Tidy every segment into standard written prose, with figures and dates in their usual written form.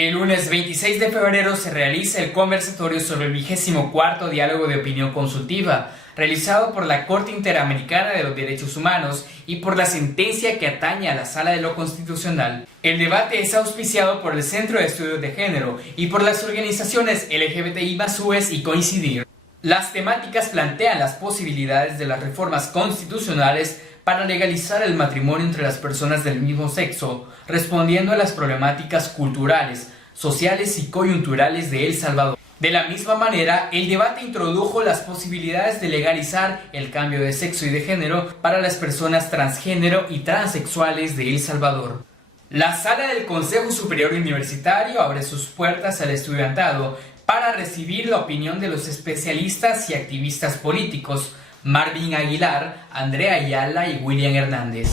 El lunes 26 de febrero se realiza el conversatorio sobre el 24º Diálogo de Opinión Consultiva, realizado por la Corte Interamericana de los Derechos Humanos y por la sentencia que atañe a la Sala de lo Constitucional. El debate es auspiciado por el Centro de Estudios de Género y por las organizaciones LGBTI+US y Coincidir. Las temáticas plantean las posibilidades de las reformas constitucionales para legalizar el matrimonio entre las personas del mismo sexo, respondiendo a las problemáticas culturales, sociales y coyunturales de El Salvador. De la misma manera, el debate introdujo las posibilidades de legalizar el cambio de sexo y de género para las personas transgénero y transexuales de El Salvador. La sala del Consejo Superior Universitario abre sus puertas al estudiantado para recibir la opinión de los especialistas y activistas políticos Marvin Aguilar, Andrea Ayala y William Hernández.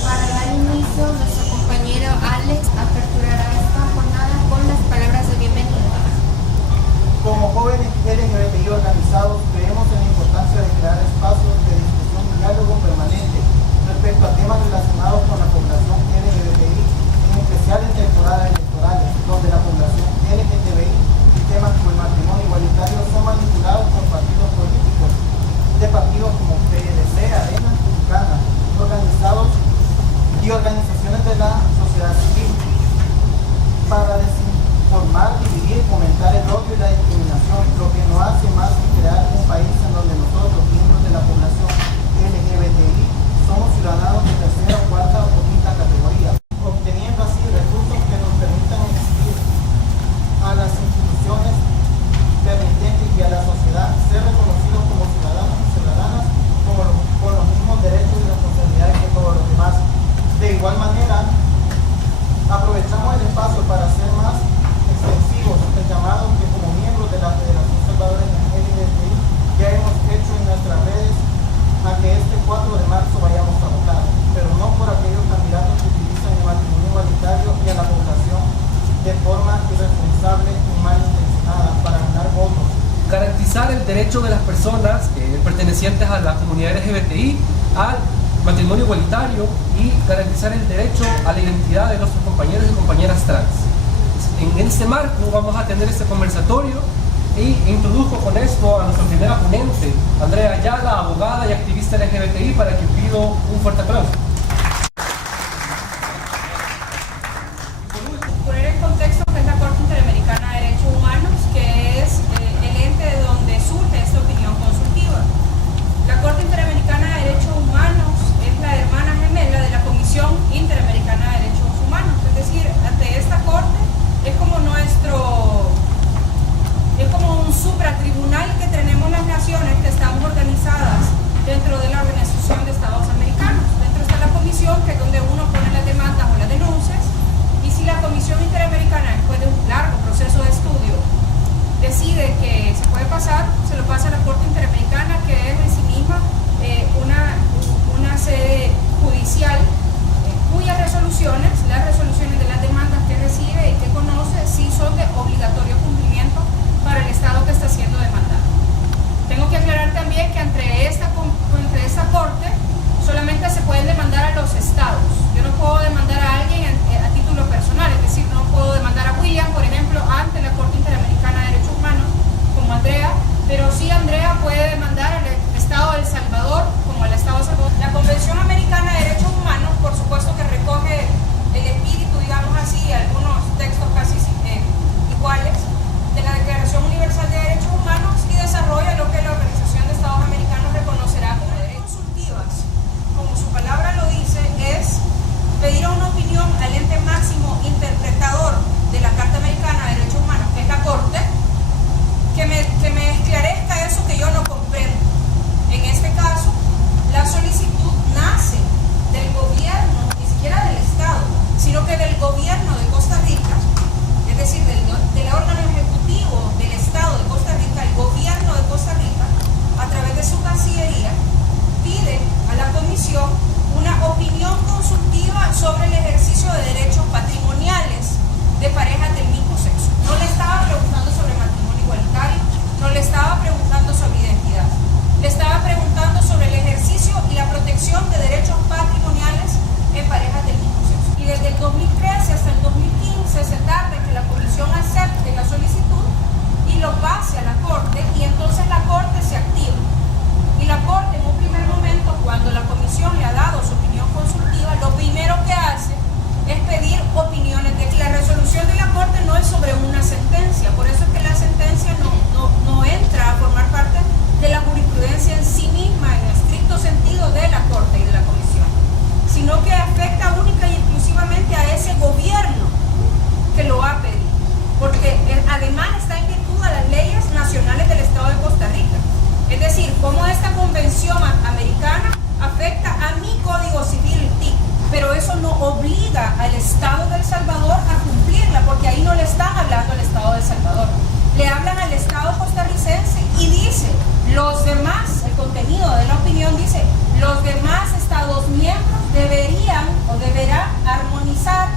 Para dar inicio, nuestro compañero Alex aperturará esta jornada con las palabras de bienvenida. Como jóvenes LGBTI organizados, creemos en la importancia de crear espacios de discusión y diálogo permanente respecto a temas relacionados con la población LGBTI, en especial en temporadas electorales, donde la población LGBTI y temas como el matrimonio igualitario son manipulados por partidos políticos, de partidos como PLC, Arena, Republicana, organizados y organizaciones de la sociedad civil, para desinformar, dividir, fomentar el odio y la discriminación, lo que no hace más que crear un país en donde nosotros, miembros de la población LGBTI, somos ciudadanos de tercera, cuarta o quinta categoría, obteniendo así recursos que nos permitan existir a las instituciones permitentes y a la sociedad ser reconocidos como ciudadanos y ciudadanas con los mismos derechos y responsabilidades que todos los demás. De igual manera, aprovechamos el espacio para hacer más extensivos el llamado que como miembros de la Federación Salvadoreña LGBTI ya hemos hecho en nuestras redes a que este 4 de marzo vayamos a votar, pero no por aquellos candidatos que utilizan el matrimonio igualitario y a la población de forma irresponsable y malintencionada para ganar votos. Garantizar el derecho de las personas pertenecientes a la comunidad LGBTI al matrimonio igualitario y garantizar el derecho a la identidad de nuestros compañeros y compañeras trans. En este marco vamos a tener este conversatorio y introdujo con esto a nuestra primera ponente, Andrea Ayala, abogada y activista LGBTI, para que pido un fuerte aplauso. Poner en contexto que es la Corte Interamericana de Derechos Humanos, que es el ente de donde surge esta opinión consultiva. La Corte Interamericana de Derechos Humanos es la hermana gemela de la Comisión Interamericana de Derechos Humanos, es decir, ante esta Corte es como un supratribunal que tenemos las naciones que estamos organizadas dentro de la Organización de Estados Americanos. Dentro está la comisión, que es donde uno pone las demandas o las denuncias, y si la Comisión Interamericana, después de un largo proceso de estudio, decide que se puede pasar, se lo pasa a la Corte Interamericana, que es en sí misma una sede judicial cuyas resoluciones, las resoluciones de las demandas que recibe y que conoce, sí son de obligatorio cumplimiento para el Estado que está siendo demandado. Tengo que aclarar también que entre esta Corte solamente se pueden demandar a los Estados. Yo no puedo demandar a alguien a título personal, es decir, no puedo demandar a William, por ejemplo, ante la Corte Interamericana de Derechos Humanos, como Andrea, pero sí Andrea puede demandar al Estado de El Salvador, como el Estado de El Salvador. La Convención Americana de Derechos Humanos, por supuesto que recoge el espíritu, digamos así, algunos textos casi iguales, de la Declaración Universal de Derechos Humanos, y desarrolla lo que la Organización de Estados Americanos reconocerá como derechos consultivas. Como su palabra lo dice, es pedir una opinión al ente máximo interpretador de la Carta Americana de Derechos Humanos, que es la Corte, que me esclarezca eso que yo no comprendo. En este caso, la solicitud nace del gobierno, ni siquiera del Estado, sino que del gobierno de Costa Rica, es decir, del órgano ejecutivo del Estado de Costa Rica, el gobierno de Costa Rica, a través de su Cancillería, pide a la Comisión una opinión consultiva sobre el ejercicio de derechos patrimoniales de parejas del mismo sexo. No le estaba preguntando sobre matrimonio igualitario, no le estaba preguntando sobre identidad, le estaba preguntando sobre el ejercicio y la protección de derechos es sobre una sentencia. Por eso es que la sentencia no entra a formar parte de la jurisprudencia en sí misma, en estricto sentido de la Corte y de la Comisión, sino que afecta única y exclusivamente a ese gobierno que lo ha pedido, porque además está en virtud a las leyes nacionales del Estado de Costa Rica. Es decir, cómo esta convención americana afecta a mi Código Civil TIC, pero eso no obliga al Estado de El Salvador a cumplirla, porque ahí no le están hablando al Estado de El Salvador, le hablan al Estado costarricense y dice, los demás, el contenido de la opinión dice, los demás Estados miembros deberían o deberán armonizar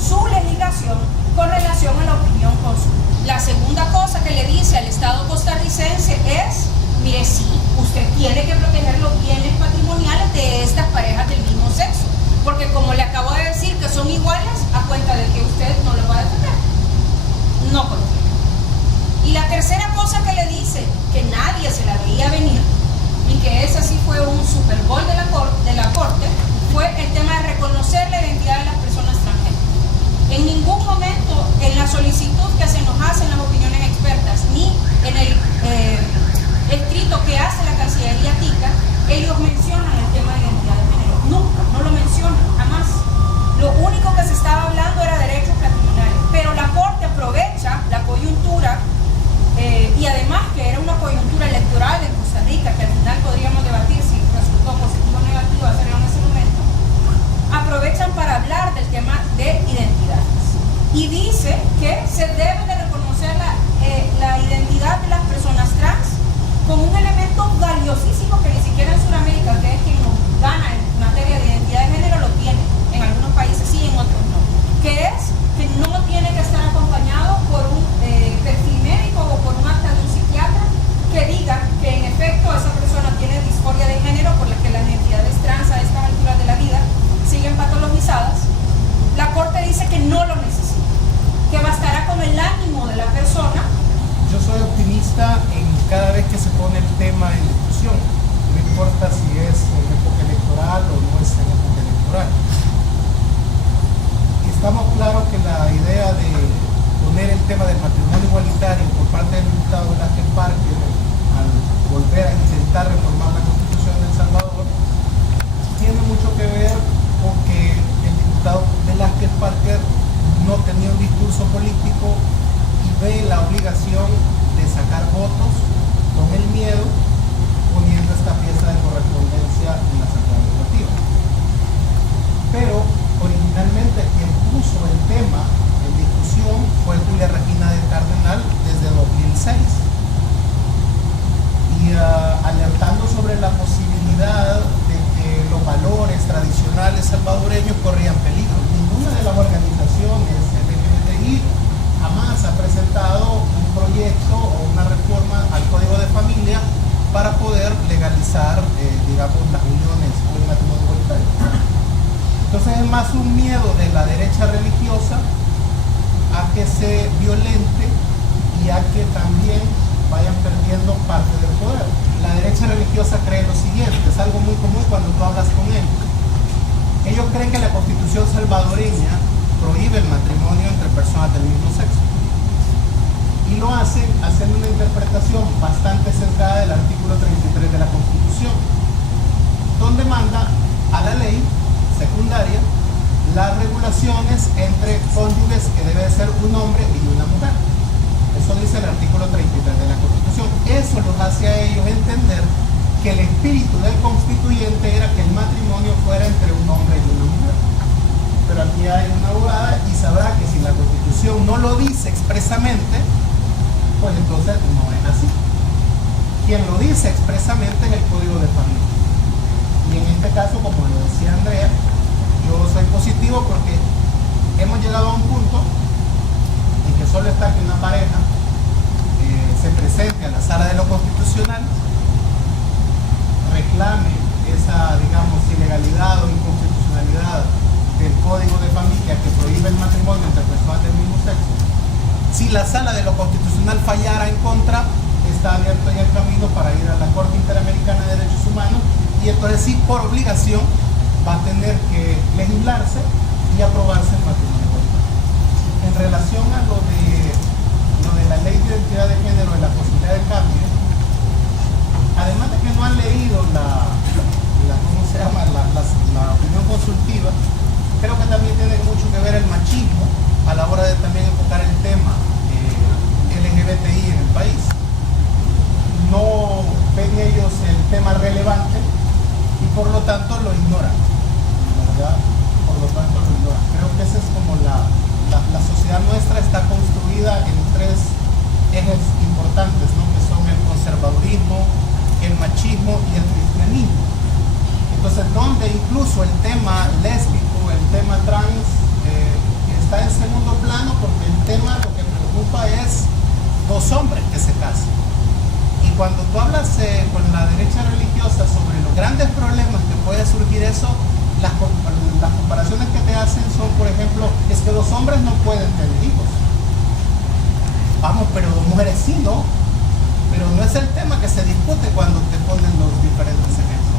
su legislación con relación a la opinión consular. La segunda cosa que le dice al Estado costarricense es, mire, sí, usted tiene que proteger los bienes patrimoniales de estas parejas del mismo sexo, porque como le acabo de decir que son iguales, a cuenta de que usted no los va a defender, no contiene. Y la tercera cosa que le dice, que nadie se la veía venir, y que ese sí fue un super gol de la Corte, fue el tema de reconocer la identidad de las personas extranjeras. En ningún momento en la solicitud que se nos hace en las opiniones expertas, ni en el escrito que hace la Cancillería TICA, ellos mencionan el tema de identidad de género. Nunca, no lo mencionan, jamás. Lo único que se estaba hablando era derechos patrimoniales, pero la Corte aprovecha la coyuntura y además que era una coyuntura electoral en Costa Rica, que al final podríamos debatir si resultó positivo o negativo hacerlo en ese momento, aprovechan para hablar del tema de identidades y dice que se debe de reconocer la identidad de las personas trans como un elemento valiosísimo que ni siquiera en Sudamérica, que es quien nos gana en materia de identidad de género, lo tiene. En algunos países sí, en otros no. Que es que no tiene que estar acompañado por un perfil médico o por un acta de un psiquiatra que diga que en efecto esa persona tiene disforia de género, por la que las identidades trans a estas alturas de la vida siguen patologizadas. La Corte dice que no lo necesita, que bastará con el ánimo de la persona. Yo soy optimista en cada vez que se pone el tema en discusión, no importa si es en época electoral o no es en época electoral. Estamos claros que la idea de poner el tema del matrimonio igualitario por parte del diputado Velázquez Parker al volver a intentar reformar la Constitución de El Salvador tiene mucho que ver con que el diputado Velázquez Parker no tenía un discurso político y ve la obligación de sacar votos con el miedo, poniendo esta pieza de correspondencia en la Asamblea Legislativa. Pero originalmente quien puso el tema en discusión fue Julia Regina de Cardenal desde 2006 y alertando sobre la posibilidad de que los valores tradicionales salvadoreños corrían peligro. Ninguna de las organizaciones LGBTI jamás ha presentado un proyecto o una reforma al Código de Familia para poder legalizar, digamos, las uniones o el matrimonio igualitario. Entonces es más un miedo de la derecha religiosa a que se violente y a que también vayan perdiendo parte del poder. La derecha religiosa cree lo siguiente, es algo muy común cuando tú hablas con ellos. Ellos creen que la Constitución salvadoreña prohíbe el matrimonio entre personas del mismo sexo. Y lo hacen haciendo una interpretación bastante cercana del artículo 33 de la Constitución, donde manda a la ley secundaria las regulaciones entre cónyuges que debe ser un hombre y una mujer. Eso dice el artículo 33 de la Constitución. Eso los hace a ellos entender que el espíritu del constituyente era que el matrimonio fuera entre un hombre y una mujer. Pero aquí hay una abogada y sabrá que si la Constitución no lo dice expresamente, pues entonces no es así. Quien lo dice expresamente es el Código de Familia. Y en este caso, como lo decía Andrea, yo soy positivo porque hemos llegado a un punto en que solo está que una pareja se presente a la sala de lo constitucional, reclame esa, digamos, ilegalidad o inconstitucionalidad del Código de Familia que prohíbe el matrimonio entre personas del mismo sexo. Si la sala de lo constitucional fallara en contra, está abierto ya el camino para ir a la Corte Interamericana de Derechos Humanos y entonces sí, por obligación, va a tener que legislarse y aprobarse el matrimonio igualitario. En relación a lo de consultiva, creo que también tiene mucho que ver el machismo a la hora de también enfocar el tema LGBTI en el país. No ven ellos el tema relevante y por lo tanto lo ignoran, ¿verdad? Por lo tanto lo ignoran. Creo que esa es como la sociedad nuestra está construida en tres ejes importantes, ¿no? Que son el conservadurismo, el machismo y el cristianismo. Entonces, donde incluso el tema lésbico, el tema trans, está en segundo plano, porque el tema lo que preocupa es dos hombres que se casan. Y cuando tú hablas con la derecha religiosa sobre los grandes problemas que puede surgir eso, las comparaciones que te hacen son, por ejemplo, es que dos hombres no pueden tener hijos. Vamos, pero dos mujeres sí, ¿no? Pero no es el tema que se discute cuando te ponen los diferentes ejemplos.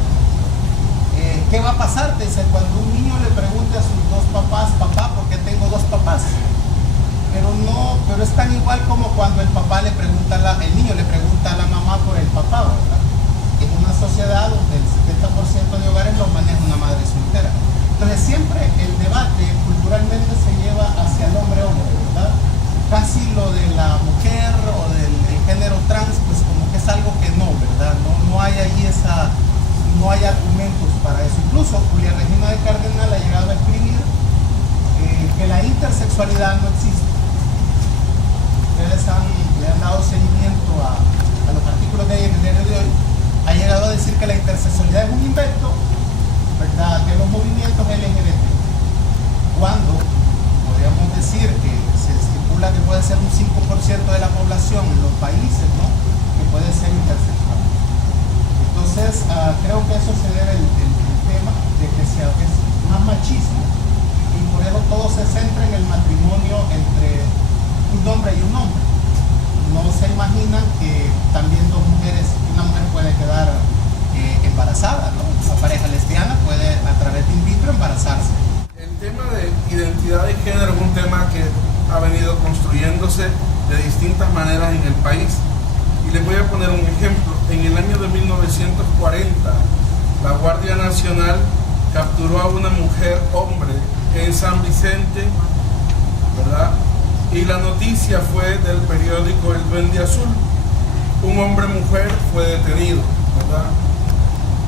¿Qué va a pasar? Te dice, cuando un niño le pregunte a sus dos papás, papá, ¿por qué tengo dos papás? Pero es tan igual como cuando el papá el niño le pregunta a la mamá por el papá, ¿verdad? En una sociedad donde el 70% de hogares los maneja una madre soltera. Entonces siempre el debate culturalmente se lleva hacia el hombre-hombre, ¿verdad? Casi lo de la mujer o del género trans, pues como que es algo que no, ¿verdad? No hay ahí no hay argumentos para eso. Incluso Julia Regina de Cardenal ha llegado a escribir que la intersexualidad no existe. Ustedes le han dado seguimiento a los artículos de en el diario de hoy. Ha llegado a decir que la intersexualidad es un invento, ¿verdad?, de los movimientos LGBT. Cuando podríamos decir que se estipula que puede ser un 5% de la población en los países, ¿no?, que puede ser intersexual. Entonces, creo que eso se debe el tema de que es más machismo y por eso todo se centra en el matrimonio entre un hombre y un hombre. No se imaginan que también una mujer puede quedar embarazada, ¿no? La pareja lesbiana puede a través de in vitro embarazarse. El tema de identidad de género es un tema que ha venido construyéndose de distintas maneras en el país. Y les voy a poner un ejemplo. En el año de 1940, la Guardia Nacional capturó a una mujer hombre en San Vicente, ¿verdad? Y la noticia fue del periódico El Duende Azul. Un hombre-mujer fue detenido, ¿verdad?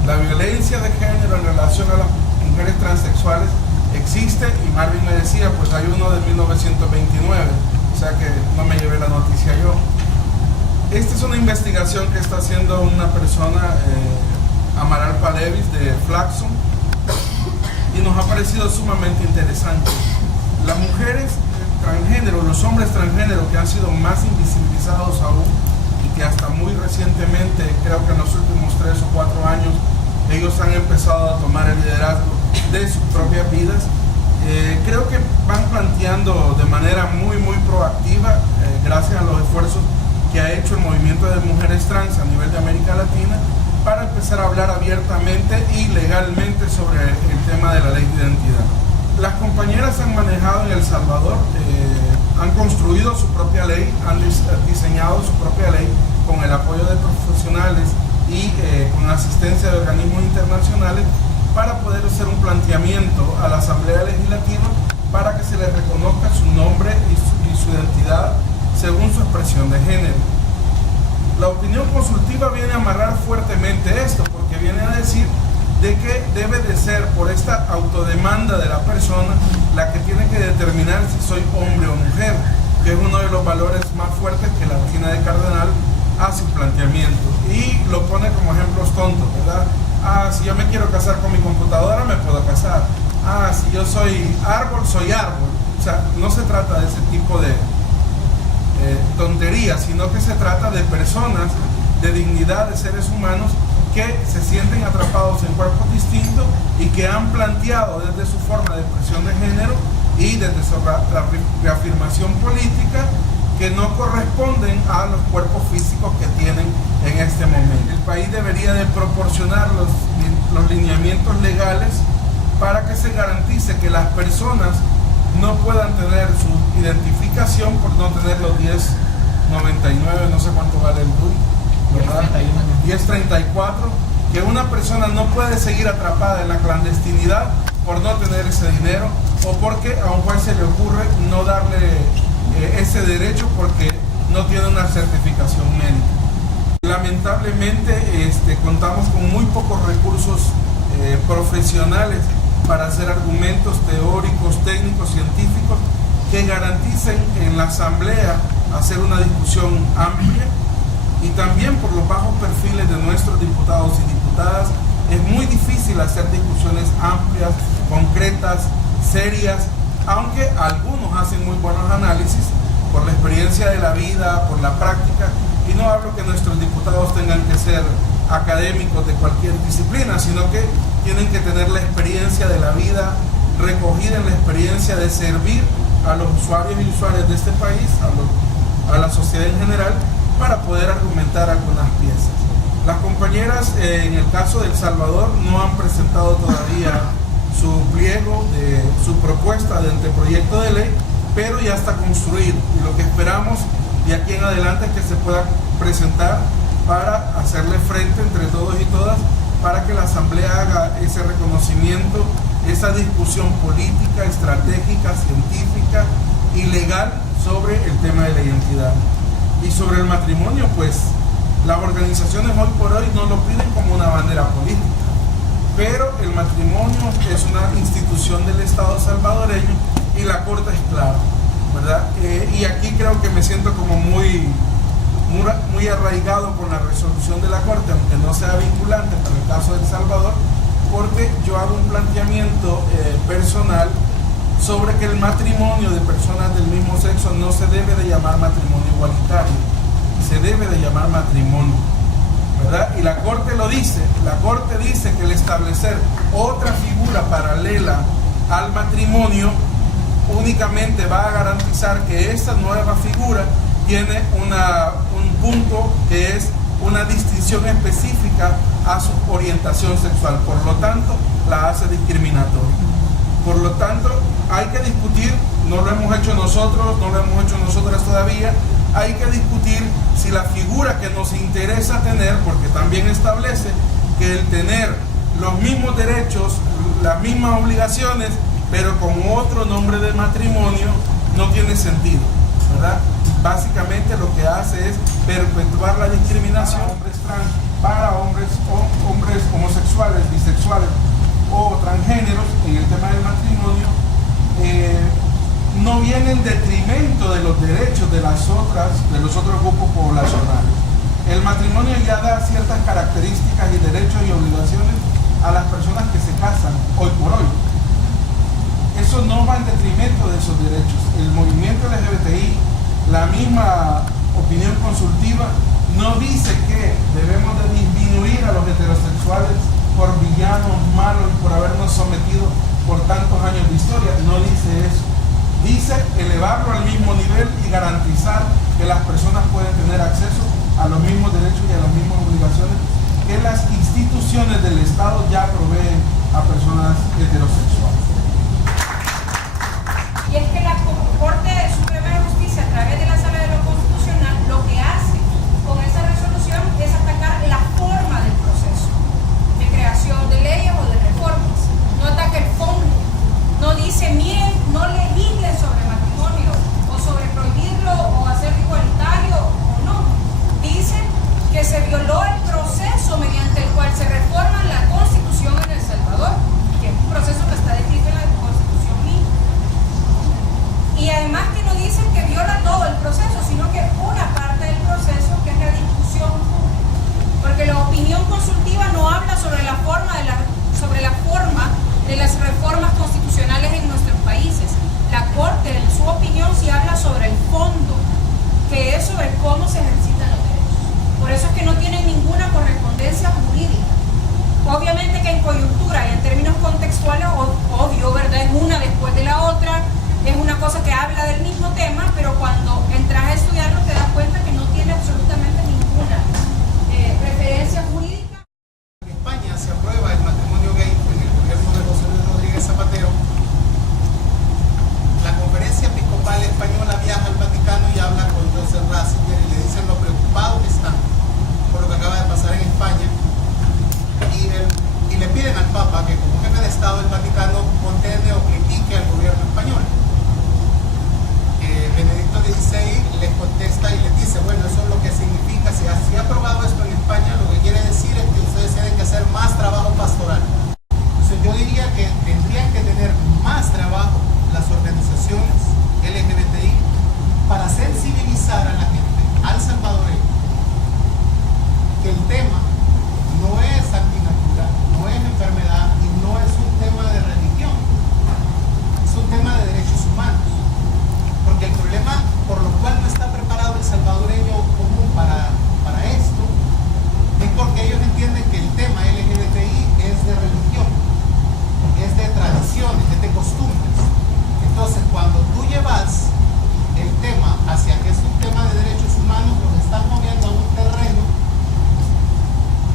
La violencia de género en relación a las mujeres transexuales existe, y Marvin me decía, pues hay uno de 1929, o sea que no me llevé la noticia yo. Esta es una investigación que está haciendo una persona, Amaral Palevis, de Flaxon, y nos ha parecido sumamente interesante. Las mujeres transgénero, los hombres transgénero, que han sido más invisibilizados aún y que hasta muy recientemente, creo que en los últimos 3 o 4 años, ellos han empezado a tomar el liderazgo de sus propias vidas. Creo que van planteando de manera muy proactiva, gracias a los esfuerzos que ha hecho el movimiento de mujeres trans a nivel de América Latina, para empezar a hablar abiertamente y legalmente sobre el tema de la ley de identidad. Las compañeras han manejado en El Salvador, han construido su propia ley, han diseñado su propia ley con el apoyo de profesionales y con la asistencia de organismos internacionales, para poder hacer un planteamiento a la Asamblea Legislativa para que se les reconozca su nombre y su identidad según su expresión de género. La opinión consultiva viene a amarrar fuertemente esto, porque viene a decir de que debe de ser por esta autodemanda de la persona la que tiene que determinar si soy hombre o mujer, que es uno de los valores más fuertes que la Regina de Cardenal hace un planteamiento, y lo pone como ejemplos tontos, ¿verdad? Si yo me quiero casar con mi computadora, me puedo casar. Si yo soy árbol, soy árbol. O sea, no se trata de ese tipo de tonterías, sino que se trata de personas de dignidad, de seres humanos que se sienten atrapados en cuerpos distintos y que han planteado desde su forma de expresión de género y desde la reafirmación política que no corresponden a los cuerpos físicos que tienen en este momento. El país debería de proporcionar los lineamientos legales para que se garantice que las personas no puedan tener su identificación por no tener los 1099, no sé cuánto vale el DUI, ¿verdad? 1034, que una persona no puede seguir atrapada en la clandestinidad por no tener ese dinero o porque a un juez se le ocurre no darle ese derecho porque no tiene una certificación médica. Lamentablemente contamos con muy pocos recursos profesionales para hacer argumentos teóricos, técnicos, científicos que garanticen en la asamblea hacer una discusión amplia, y también por los bajos perfiles de nuestros diputados y diputadas es muy difícil hacer discusiones amplias, concretas, serias, aunque algunos hacen muy buenos análisis por la experiencia de la vida, por la práctica, y no hablo que nuestros diputados tengan que ser académicos de cualquier disciplina, sino que tienen que tener la experiencia de la vida recogida en la experiencia de servir a los usuarios y usuarias de este país, a la sociedad en general, para poder argumentar algunas piezas. Las compañeras en el caso de El Salvador no han presentado todavía su pliego, su propuesta de anteproyecto de ley, pero ya está construido, y lo que esperamos de aquí en adelante es que se pueda presentar para hacerle frente entre todos y todas, para que la Asamblea haga ese reconocimiento, esa discusión política, estratégica, científica y legal sobre el tema de la identidad. Y sobre el matrimonio, pues las organizaciones hoy por hoy no lo piden como una bandera política, pero el matrimonio es una institución del Estado salvadoreño y la Corte es clara, ¿verdad? Y aquí creo que me siento como muy arraigado con la resolución de la Corte, aunque no sea vinculante para el caso de El Salvador, porque yo hago un planteamiento personal sobre que el matrimonio de personas del mismo sexo no se debe de llamar matrimonio igualitario, se debe de llamar matrimonio, ¿verdad? Y la Corte lo dice, la Corte dice que el establecer otra figura paralela al matrimonio únicamente va a garantizar que esta nueva figura tiene un punto que es una distinción específica a su orientación sexual, por lo tanto la hace discriminatoria. Por lo tanto, hay que discutir, no lo hemos hecho nosotros, no lo hemos hecho nosotras todavía, hay que discutir si la figura que nos interesa tener, porque también establece que el tener los mismos derechos, las mismas obligaciones, pero con otro nombre de matrimonio, no tiene sentido, ¿verdad? Básicamente lo que hace es perpetuar la discriminación para hombres homosexuales, bisexuales o transgéneros en el tema del matrimonio, no viene en detrimento de los derechos de los otros grupos poblacionales. El matrimonio ya da ciertas características y derechos y obligaciones a las personas que se casan hoy por hoy. Eso no va en detrimento de esos derechos. El movimiento LGBTI, la misma opinión consultiva, no dice que debemos de disminuir a los heterosexuales por villanos malos y por habernos sometido por tantos años de historia, no dice eso. Dice elevarlo al mismo nivel y garantizar que las personas pueden tener acceso a los mismos derechos y a las mismas obligaciones que las instituciones del Estado ya proveen a personas heterosexuales. Y es que la Corte Suprema de Justicia, a través de la Sala de lo Constitucional, lo que hace con esa resolución es atacar la forma del proceso de creación de leyes o de reformas. No ataca el fondo. No dice, miren, no legislen sobre matrimonio o sobre prohibirlo o hacerlo igualitario o no. Dice que se violó el proceso mediante el cual se reforma la Constitución en El Salvador, que es un proceso que está descrito en la Constitución misma. Y además que no dicen que viola todo el proceso, sino que una parte del proceso, que es la discusión pública. Porque la opinión consultiva no habla sobre la forma de las reformas constitucionales en nuestros países. La Corte, en su opinión, sí habla sobre el fondo, que es sobre cómo se ejercitan los derechos. Por eso es que no tienen ninguna correspondencia jurídica. Obviamente que en coyuntura y en términos contextuales, obvio, ¿verdad? Es una después de la otra, es una cosa que habla del mismo tema, pero cuando entras a estudiarlo te das cuenta que no tiene absolutamente ninguna referencia jurídica. En España se aprueba el matrimonio gay en el gobierno de José Luis Rodríguez Zapatero. La Conferencia Episcopal Española viaja al Vaticano y habla con Joseph Ratzinger y le dicen lo preocupados que están por lo que acaba de pasar en España, y le piden al Papa que como jefe de Estado del Vaticano para sensibilizar a la gente, al salvadoreño, que el tema no es antinatura, no es enfermedad y no es un tema de religión, es un tema de derechos humanos. Porque el problema por lo cual no está preparado el salvadoreño común para esto es porque ellos entienden que el tema LGBTI es de religión, es de tradiciones, es de costumbres. Entonces, cuando tú llevas el tema hacia que es un tema de derechos humanos, los estás moviendo a un terreno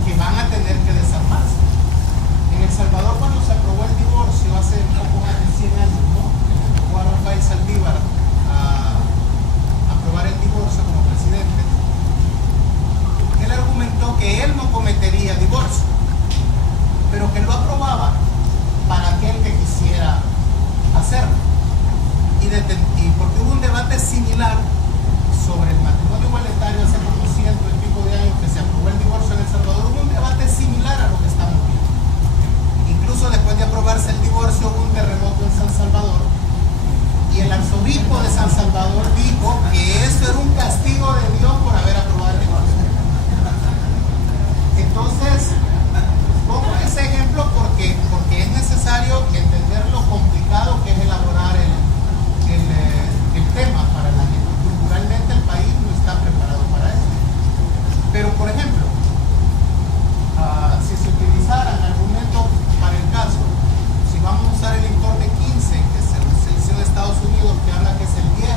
que van a tener que desarmarse. En El Salvador, cuando se aprobó el divorcio hace poco más de 100 años, ¿no? Le tocó a Rafael Saldívar aprobar el divorcio como presidente. Él argumentó que él no cometería divorcio, pero que lo aprobaba para aquel que quisiera hacerlo. Y porque hubo un debate similar sobre el matrimonio igualitario hace como 100 y pico de años que se aprobó el divorcio en El Salvador, hubo un debate similar a lo que estamos viendo. Incluso después de aprobarse el divorcio hubo un terremoto en San Salvador y el arzobispo de San Salvador dijo que eso era un castigo de Dios por haber aprobado el divorcio. Entonces, pongo ese ejemplo porque es necesario entender lo complicado que es elaborar el tema para la gente. Culturalmente el país no está preparado para eso. Pero, por ejemplo, si se utilizara el argumento para el caso, si vamos a usar el informe 15, que se hizo en Estados Unidos, que habla que es el 10%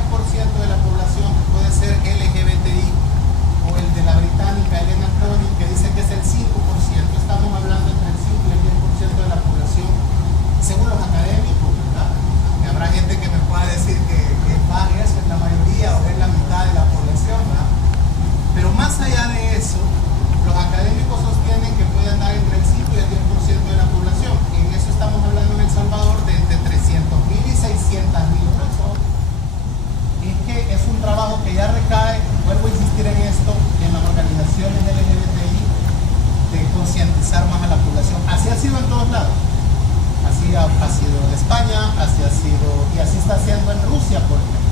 de la población que puede ser LGBTI, o el de la británica Elena Crony, que dice que es el 5%, estamos hablando entre el 5 y el 10% de la población, según los académicos, ¿verdad? Que habrá gente que me pueda decir que es más eso, es la mayoría o es la mitad de la población, ¿verdad? Pero más allá de eso, los académicos sostienen que puede andar entre el 5 y el 10% de la población. En eso estamos hablando en El Salvador de entre 300.000 y 600.000 personas. Es que es un trabajo que ya recae, vuelvo a insistir en esto, en las organizaciones LGBTI, de concientizar más a la población. Así ha sido en todos lados. Así ha sido en España, y así está haciendo en Rusia, por ejemplo.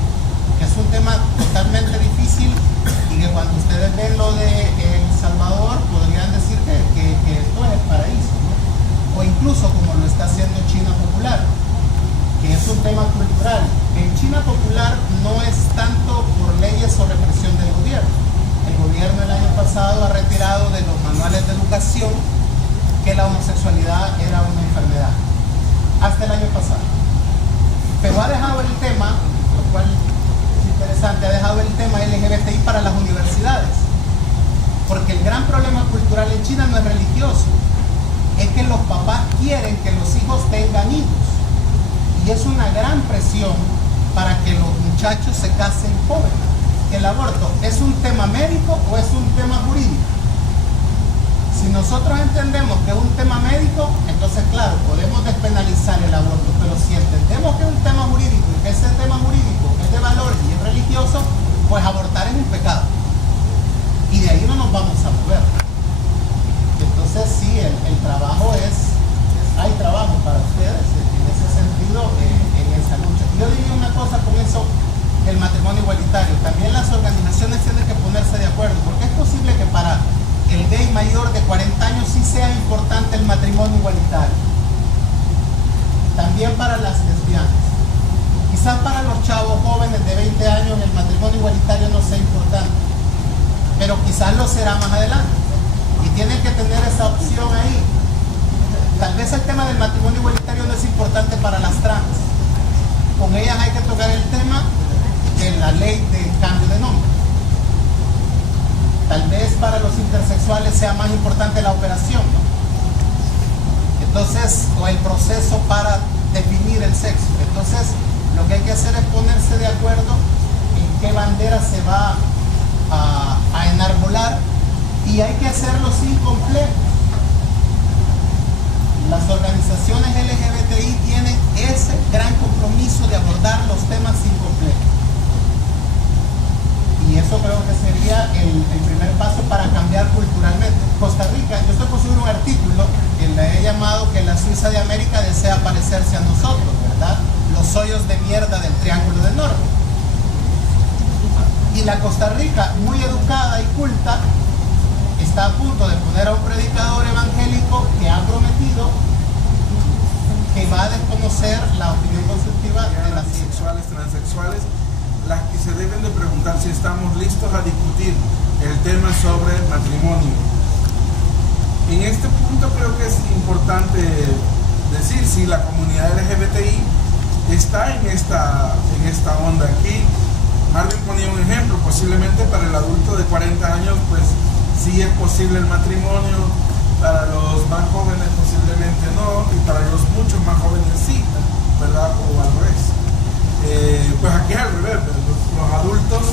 Que es un tema totalmente difícil y que cuando ustedes ven lo de El Salvador podrían decir que esto es el paraíso, ¿no? O incluso como lo está haciendo China Popular, que es un tema cultural. En China Popular no es tanto por leyes o represión del gobierno. El gobierno el año pasado ha retirado de los manuales de educación que la homosexualidad era una enfermedad. Hasta el año pasado. Pero ha dejado el tema, lo cual es interesante, ha dejado el tema LGBTI para las universidades. Porque el gran problema cultural en China no es religioso, es que los papás quieren que los hijos tengan hijos. Y es una gran presión para que los muchachos se casen jóvenes. ¿El aborto es un tema médico o es un tema jurídico? Si nosotros entendemos que es un tema médico, entonces claro, podemos despenalizar el aborto, pero si entendemos que es un tema jurídico y que ese tema jurídico es de valor y es religioso, pues abortar es un pecado. Y de ahí no nos vamos a mover. Entonces sí, el trabajo hay trabajo para ustedes en ese sentido, en esa lucha. Yo diría una cosa con eso, el matrimonio igualitario. También las organizaciones tienen que ponerse de acuerdo, porque es posible que para el gay mayor de 40 años sí sea importante el matrimonio igualitario. También para las lesbianas. Quizás para los chavos jóvenes de 20 años el matrimonio igualitario no sea importante, pero quizás lo será más adelante. Y tienen que tener esa opción ahí. Tal vez el tema del matrimonio igualitario no es importante para las trans. Con ellas hay que tocar el tema de la ley de cambio de nombre. Tal vez para los intersexuales sea más importante la operación, ¿no? Entonces, o el proceso para definir el sexo. Entonces, lo que hay que hacer es ponerse de acuerdo en qué bandera se va a enarbolar, y hay que hacerlo sin complejos. Las organizaciones LGBTI tienen ese gran compromiso de abordar los temas sin complejos. Y eso creo que sería el primer paso para cambiar culturalmente. Costa Rica, yo estoy construyendo un artículo que le he llamado que la Suiza de América desea parecerse a nosotros, ¿verdad? Los hoyos de mierda del Triángulo del Norte. Y la Costa Rica, muy educada y culta, está a punto de poner a un predicador evangélico que ha prometido que va a desconocer la opinión consultiva de las sexuales, transexuales, las que se deben de preguntar si estamos listos a discutir el tema sobre matrimonio. En este punto creo que es importante decir si la comunidad LGBTI está en esta onda. Aquí Marvin ponía un ejemplo, posiblemente para el adulto de 40 años pues sí es posible el matrimonio, para los más jóvenes posiblemente no, y para los muchos más jóvenes sí, ¿verdad? O al revés. Pues aquí es al revés, los adultos,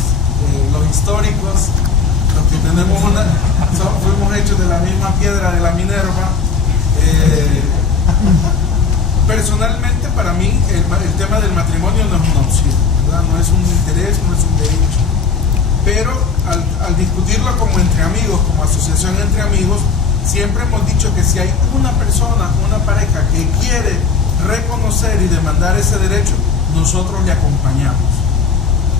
los históricos, los que tenemos fuimos hechos de la misma piedra de la Minerva. Personalmente para mí el tema del matrimonio no es una opción, ¿verdad? No es un interés, no es un derecho. Pero al discutirlo como entre amigos, como asociación entre amigos, siempre hemos dicho que si hay una persona, una pareja que quiere reconocer y demandar ese derecho, nosotros le acompañamos.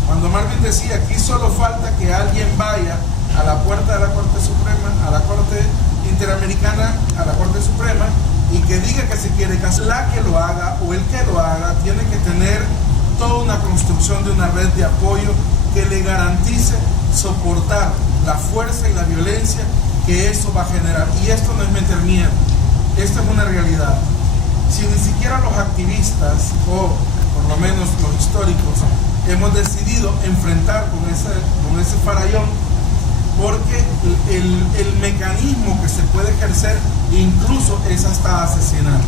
Cuando Marvin decía, aquí solo falta que alguien vaya a la puerta de la Corte Suprema, a la Corte Interamericana, a la Corte Suprema, y que diga que se quiere casar, la que lo haga o el que lo haga tiene que tener toda una construcción de una red de apoyo que le garantice soportar la fuerza y la violencia que eso va a generar. Y esto no es meter miedo, esto es una realidad. Si ni siquiera los activistas, o por lo menos los históricos, hemos decidido enfrentar con ese farallón, porque el mecanismo que se puede ejercer incluso es hasta asesinar.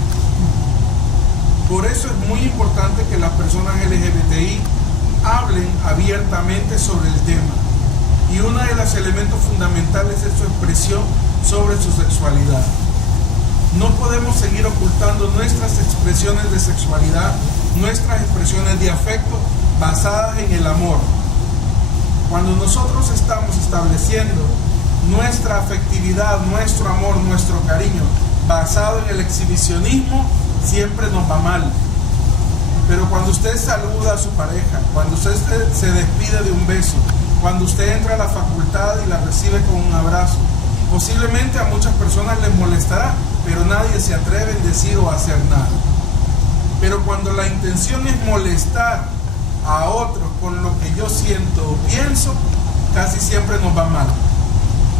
Por eso es muy importante que las personas LGBTI hablen abiertamente sobre el tema. Y uno de los elementos fundamentales es su expresión sobre su sexualidad. No podemos seguir ocultando nuestras expresiones de sexualidad, nuestras expresiones de afecto basadas en el amor. Cuando nosotros estamos estableciendo nuestra afectividad, nuestro amor, nuestro cariño basado en el exhibicionismo, siempre nos va mal. Pero cuando usted saluda a su pareja, cuando usted se despide de un beso, cuando usted entra a la facultad y la recibe con un abrazo, posiblemente a muchas personas les molestará, pero nadie se atreve a decir o a hacer nada. Pero cuando la intención es molestar a otros con lo que yo siento o pienso, casi siempre nos va mal.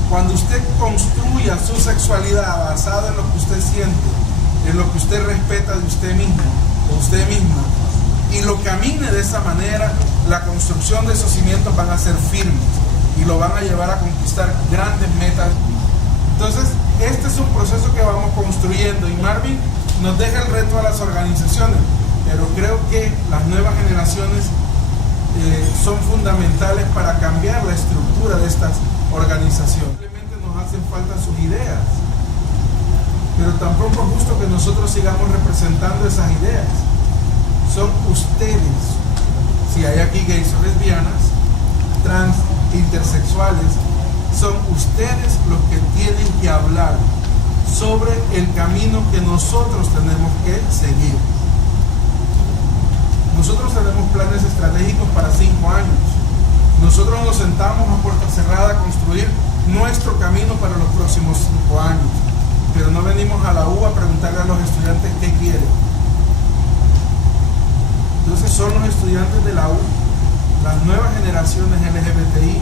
Cuando usted construya su sexualidad basada en lo que usted siente, en lo que usted respeta de usted mismo o usted misma, y lo camine de esa manera, la construcción de esos cimientos van a ser firmes y lo van a llevar a conquistar grandes metas. Entonces, este es un proceso que vamos construyendo, y Marvin nos deja el reto a las organizaciones, pero creo que las nuevas generaciones son fundamentales para cambiar la estructura de estas organizaciones. Simplemente nos hacen falta sus ideas, pero tampoco es justo que nosotros sigamos representando esas ideas. Son ustedes, si hay aquí gays o lesbianas, trans, intersexuales, son ustedes los que tienen que hablar sobre el camino que nosotros tenemos que seguir. Nosotros tenemos planes estratégicos para 5 años. Nosotros nos sentamos a puerta cerrada a construir nuestro camino para los próximos 5 años. Pero no venimos a la U a preguntarle a los estudiantes qué quieren. Entonces son los estudiantes de la U, las nuevas generaciones LGBTI,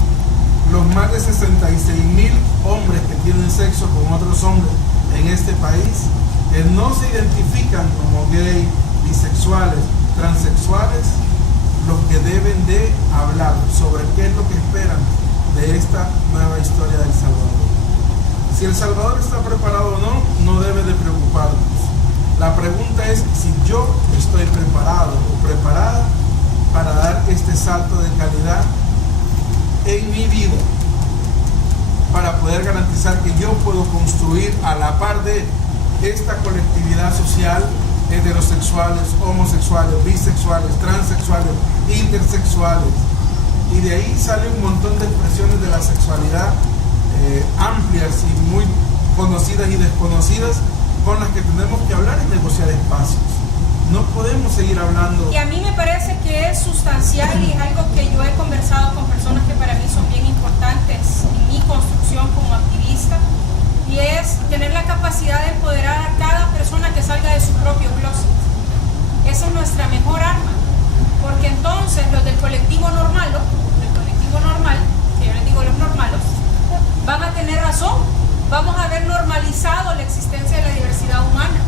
los más de 66,000 hombres que tienen sexo con otros hombres en este país, que no se identifican como gay, bisexuales, transexuales, los que deben de hablar sobre qué es lo que esperan de esta nueva historia de El Salvador. Si El Salvador está preparado o no, no debe de preocuparnos. La pregunta es si yo estoy preparado o preparada para dar este salto de calidad en mi vida, para poder garantizar que yo puedo construir a la par de esta colectividad social, heterosexuales, homosexuales, bisexuales, transexuales, intersexuales, y de ahí sale un montón de expresiones de la sexualidad amplias y muy conocidas y desconocidas, con las que tenemos que hablar y negociar espacios. No podemos seguir hablando. Y a mí me parece que es sustancial y es algo que yo he conversado con personas que para mí son bien importantes en mi construcción como activista, y es tener la capacidad de empoderar a cada persona que salga de su propio closet. Esa es nuestra mejor arma, porque entonces los del colectivo normal, que yo les digo los normalos, van a tener razón. Vamos a haber normalizado la existencia de la diversidad humana,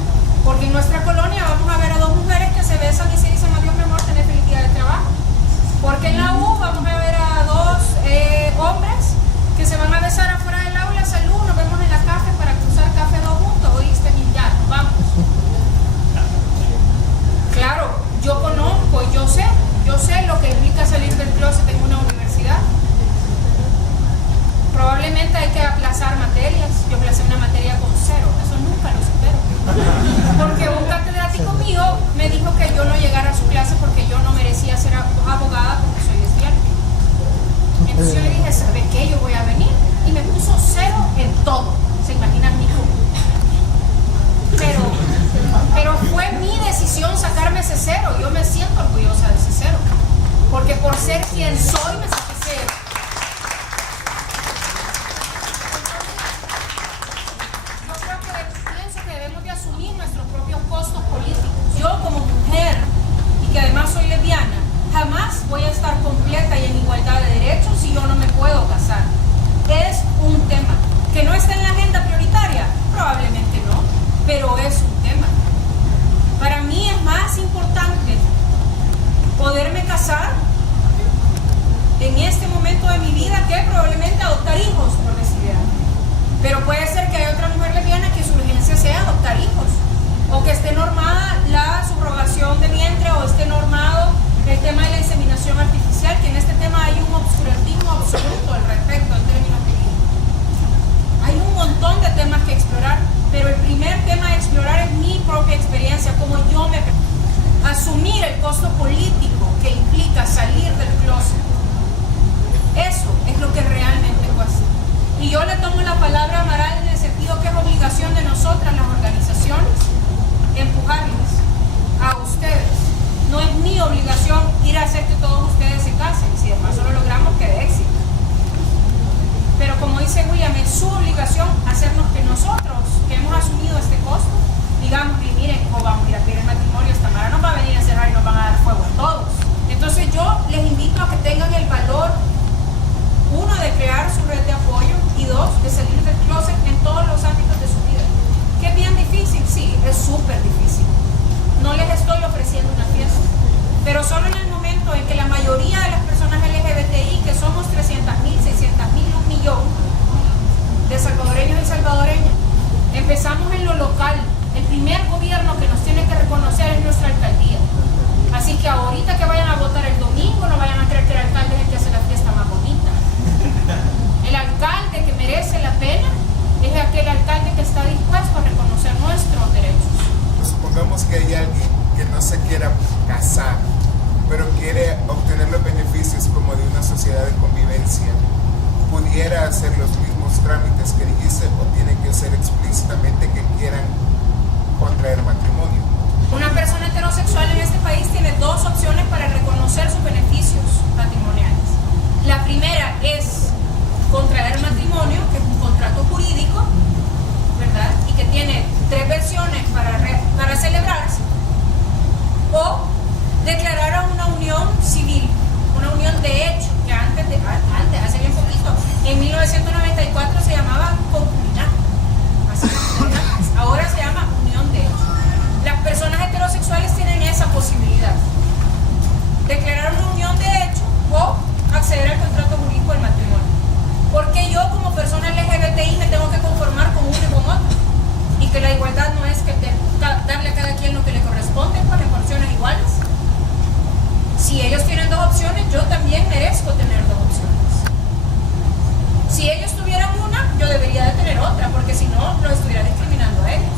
porque en nuestra colonia vamos a ver a dos mujeres que se besan y se dicen adiós mi amor, tenés felicidad de trabajo, porque en la U vamos a ver a dos hombres que se van a besar afuera del aula, salud, nos vemos en la café para cruzar café dos juntos, oíste, y ya, nos vamos. Claro, yo conozco, yo sé lo que implica salir del closet en una universidad. Probablemente hay que aplazar materias. Yo aplacé una materia con 0, eso nunca lo supero. Porque un catedrático mío me dijo que yo no llegara a su clase porque yo no merecía ser abogada porque soy lesbiana. Entonces yo le dije, ¿sabe qué? Yo voy a venir. Y me puso 0 en todo. ¿Se imaginan mi hijo? Pero fue mi decisión sacarme ese 0. Yo me siento orgullosa de ese 0. Porque por ser quien soy me saqué 0. Asumir nuestros propios costos políticos. Yo como mujer, y que además soy lesbiana, jamás voy a estar completa y en igualdad de derechos si yo no me puedo casar. Es un tema que no está en la agenda prioritaria, probablemente no, pero es un tema. Para mí es más importante poderme casar en este momento de mi vida que probablemente adoptar hijos, por decir algo. Pero puede ser que haya otra mujer lesbiana que su urgencia sea adoptar hijos, o que esté normada la subrogación de vientre, o esté normado el tema de la inseminación artificial, que en este tema hay un obscurantismo absoluto al respecto en términos jurídicos. Hay un montón de temas que explorar, pero el primer tema a explorar es mi propia experiencia, como yo me asumir el costo político que implica salir del closet. Eso es lo que realmente cuesta. Y yo le tomo la palabra a Amaral en el sentido que es obligación de nosotras, las organizaciones, empujarles a ustedes. No es mi obligación ir a hacer que todos ustedes se casen, si de paso lo logramos, que de éxito. Pero como dice William, es su obligación hacernos que nosotros, que hemos asumido este costo, digamos, y miren, vamos a ir a pedir el matrimonio, esta Mara nos va a venir a cerrar y nos van a dar fuego a todos. Entonces yo les invito a que tengan el valor, 1, de crear su red de apoyo, y 2, de salir del closet en todos los ámbitos de su vida. ¿Que es bien difícil? Sí, es súper difícil. No les estoy ofreciendo una fiesta, pero solo en el momento en que la mayoría de las personas LGBTI, que somos 300.000, 600.000, 1 millón de salvadoreños y salvadoreñas, empezamos en lo local. El primer gobierno que nos tiene que reconocer es nuestra alcaldía. Así que ahorita que vayan a votar el domingo, no vayan a creer que el alcalde es el que hace la fiesta más bonita. El alcalde que merece la pena es aquel alcalde que está dispuesto a reconocer nuestros derechos. Supongamos que hay alguien que no se quiera casar, pero quiere obtener los beneficios como de una sociedad de convivencia. ¿Pudiera hacer los mismos trámites que dijiste, o tiene que ser explícitamente que quieran contraer matrimonio? Una persona heterosexual en este país tiene 2 opciones para reconocer sus beneficios patrimoniales. La primera es contraer matrimonio, que es un contrato jurídico, ¿verdad? Y que tiene 3 versiones para celebrarse, o declarar una unión civil, una unión de hecho, que antes, hace bien poquito, en 1994 se llamaba concubinato, ahora se llama unión de hecho. Las personas heterosexuales tienen esa posibilidad, declarar una unión de hecho o acceder al contrato jurídico del matrimonio. Porque yo como persona LGBTI me tengo que conformar con uno y con otro, y que la igualdad no es que darle a cada quien lo que le corresponde, para porciones iguales. Si ellos tienen 2 opciones, yo también merezco tener 2 opciones. Si ellos tuvieran una, yo debería de tener otra, porque si no, los estuviera discriminando a ellos.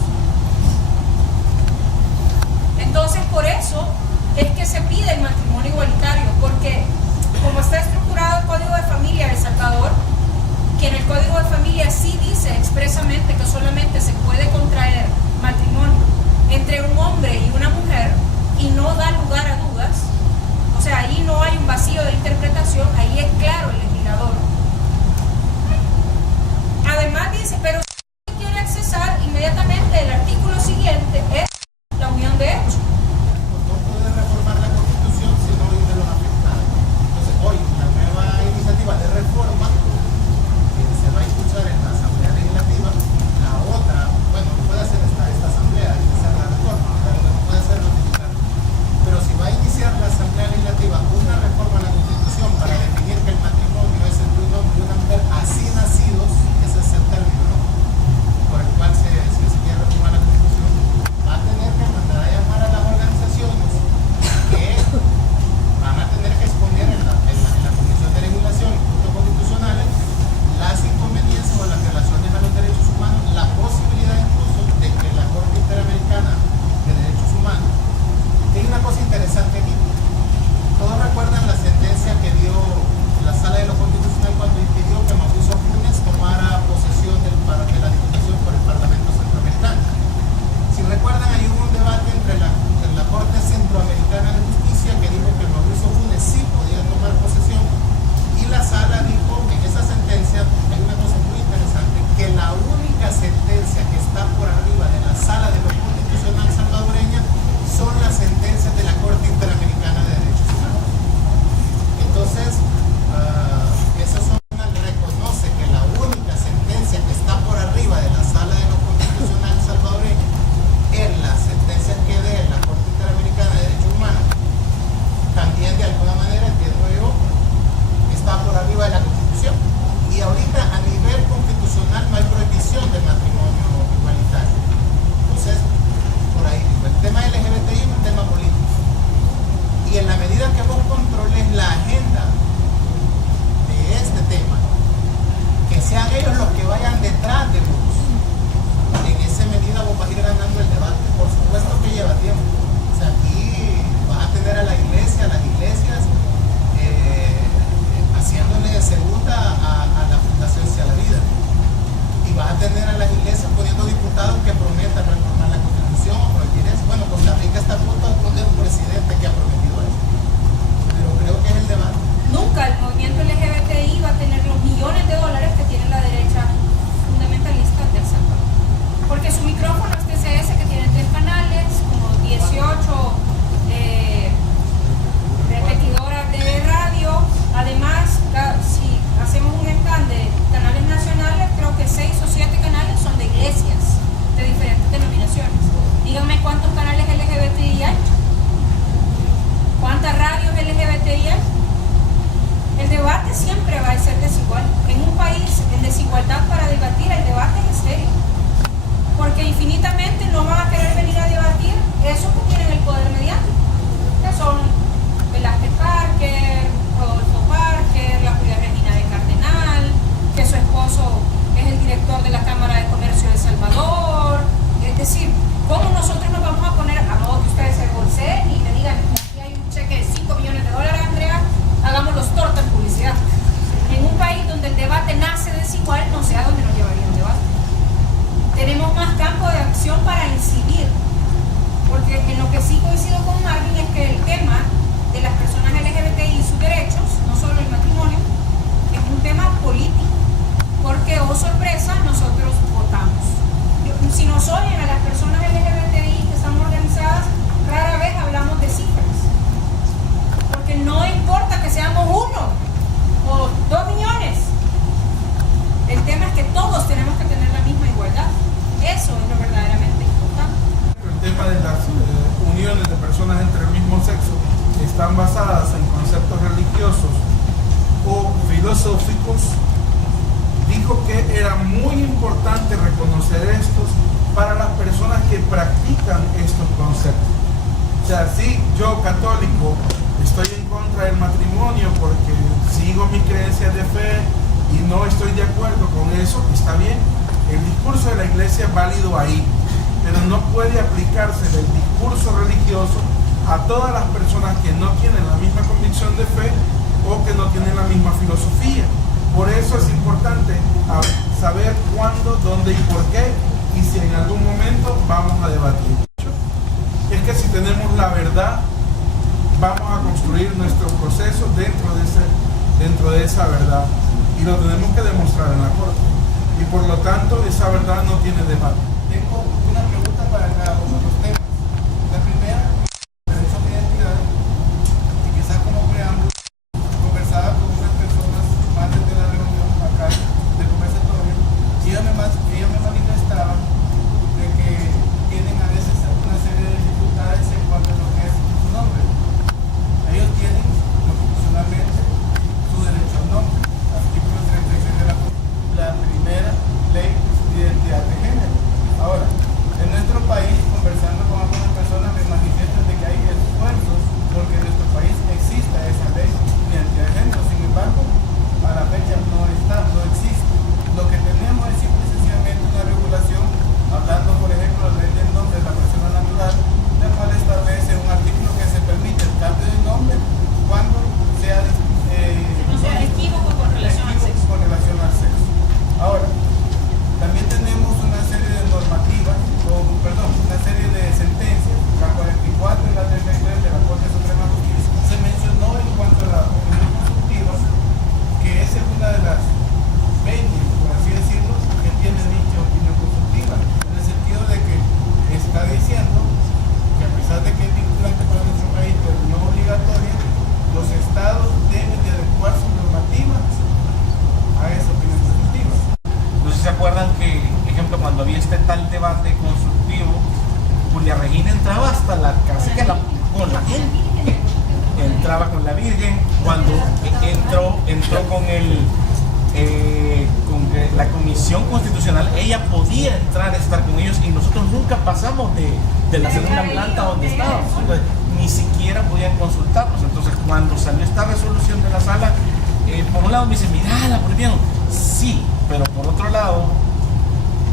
Entonces, por eso es que se pide el matrimonio igualitario, porque como está estructurado el Código de Familia de El Salvador, que en el Código de Familia sí dice expresamente que solamente se puede contraer matrimonio entre un hombre y una mujer, y no da lugar a dudas, o sea, ahí no hay un vacío de interpretación, ahí es claro el legislador. Además dice, pero si quiere accesar, inmediatamente el artículo siguiente es la unión de hechos. No puede reformar la Constitución si no vive de los afectados. Entonces, hoy, la nueva iniciativa de reforma que se va a escuchar en la Asamblea Legislativa, la otra, bueno, puede hacer esta Asamblea, iniciar la reforma, pero no puede hacer notificar. Pero si va a iniciar la Asamblea Legislativa una reforma a la Constitución para definir que el matrimonio es entre un hombre y una mujer así nacidos, ese es el término, ¿no?, por el cual se quiere reformar la Constitución, va a tener que mandar a llamar a las organizaciones que van a tener que exponer en la Comisión de Legislación y Puntos Constitucionales las inconveniencias o las violaciones a los derechos humanos, la posibilidad incluso de que la Corte Interamericana de Derechos Humanos. Hay una cosa interesante aquí. Todos recuerdan la sentencia que dio la Sala de lo Constitucional cuando impidió que Mauricio Funes tomara posesión de la Diputación por el Parlamento Centroamericano. Si recuerdan, ahí hubo un debate entre la Corte Centroamericana de Justicia, que dijo que Mauricio Funes sí podía tomar posesión, y la Sala dijo en esa sentencia, hay una cosa muy interesante, que la única sentencia que está por arriba de la Sala de lo Constitucional salvadoreña son las sentencias de la Corte Interamericana de Derechos Humanos. Entonces, eso reconoce que la única sentencia que está por arriba de la Sala de lo Constitucional salvadoreña es la sentencia que dé la Corte Interamericana de Derechos Humanos. También, de alguna manera, entiendo yo, está por arriba de la Constitución. Y ahorita, a nivel constitucional, no hay prohibición del matrimonio igualitario. Entonces, por ahí, el tema LGBTI es un tema político. Y en la medida que vos controles la agenda de este tema, que sean ellos los que vayan detrás de vos, en esa medida vos vas a ir ganando el debate. Por supuesto que lleva tiempo. O sea, aquí vas a tener a las iglesias haciéndole segunda a la Fundación Sea la Vida. Y vas a tener a las iglesias poniendo diputados que prometan reformar la Constitución o prohibir eso. Bueno, Costa Rica está a punto de poner un presidente que ha prometido eso. Pero creo que es el debate. Nunca el movimiento LGBTI va a tener los millones de dólares que tiene la derecha fundamentalista de El Salvador. Porque su micrófono es TCS, que tiene 3 canales, como 18 repetidoras de radio. Además, si hacemos un scan de canales nacionales, creo que 6 o 7 canales son de iglesias de diferentes denominaciones. Díganme cuántos canales LGBTI hay, cuántas radios LGBTI hay. El debate siempre va a ser desigual. En un país en desigualdad para debatir, el debate es serio. Porque infinitamente no van a querer venir a debatir esos que tienen el poder mediático, que son Velázquez Parker, Rodolfo Parker, la Julia Regina de Cardenal, que su esposo es el director de la Cámara de Comercio de El Salvador. Es decir, ¿cómo nosotros nos vamos a poner a modo que ustedes se bolseen y me digan, aquí hay un cheque de $5 millones, Andrea, hagamos los tortas en publicidad? En un país donde el debate nace desigual, no sé a dónde nos llevaría un debate. Tenemos más campo de acción para incidir, porque en lo que sí coincido con Marvin es que el tema de las personas LGBTI y sus derechos, no solo el matrimonio, es un tema político, porque, oh sorpresa, nosotros votamos. Si nos oyen a las personas LGBTI que estamos organizadas, rara vez hablamos de cifras, porque no importa que seamos 1 o 2 millones, el tema es que todos tenemos que tener la misma igualdad. Eso es lo verdaderamente importante. El tema de las uniones de personas entre el mismo sexo están basadas en conceptos religiosos o filosóficos. Dijo que era muy importante reconocer estos para las personas que practican estos conceptos. O sea, si yo católico estoy en contra del matrimonio porque sigo mis creencias de fe y no estoy de acuerdo con eso, está bien. El discurso de la iglesia es válido ahí, pero no puede aplicarse el discurso religioso a todas las personas que no tienen la misma convicción de fe o que no tienen la misma filosofía. Por eso es importante saber cuándo, dónde y por qué, y si en algún momento vamos a debatir. Es que si tenemos la verdad, vamos a construir nuestro proceso dentro de esa verdad. Y lo tenemos que demostrar en la corte. Y por lo tanto, esa verdad no tiene debate. Tengo una pregunta para cada uno de los temas. La primera, derecho a la identidad, y quizás como preámbulo, conversaba con unas personas antes de la reunión acá del conversatorio, y ellos me manifestaban de que tienen a veces una serie de dificultades en cuanto a lo que es su nombre. Ellos tienen constitucionalmente su derecho al nombre, artículo 36 de la primera ley de identidad de género. Ahora, en nuestro país, conversando con algunas personas, me manifiestan de que hay esfuerzos porque en nuestro país exista esa ley de identidad de género. Sin embargo, a la fecha no existe. Lo que tenemos es simple y sencillamente una regulación, hablando por ejemplo de la ley del nombre de la persona natural, la cual establece un artículo que se permite el cambio de nombre cuando sea no sea equívoco con relación al sexo. Ahora, también tenemos una serie de normativas, una serie de sentencias, la 44 y la 33 de la Corte Suprema de Justicia. Se mencionó en cuanto a la opinión consultiva que esa es una de las 20, por así decirlo, que tiene dicha opinión consultiva, en el sentido de que está diciendo que a pesar de que es vinculante para nuestro país, pero no obligatoria, los estados deben de adecuar sus normativas a esa opinión consultiva. No sé si se acuerdan que, ejemplo, cuando había este tal debate consultivo, Julia Regina entraba hasta la casa con la gente. Entraba con la Virgen, cuando entró con la Comisión Constitucional, ella podía entrar a estar con ellos y nosotros nunca pasamos de la segunda planta donde estábamos. Entonces, ni siquiera podían consultarnos. Entonces, cuando salió esta resolución de la sala, por un lado me dice, mira, la prohibieron. Sí, pero por otro lado,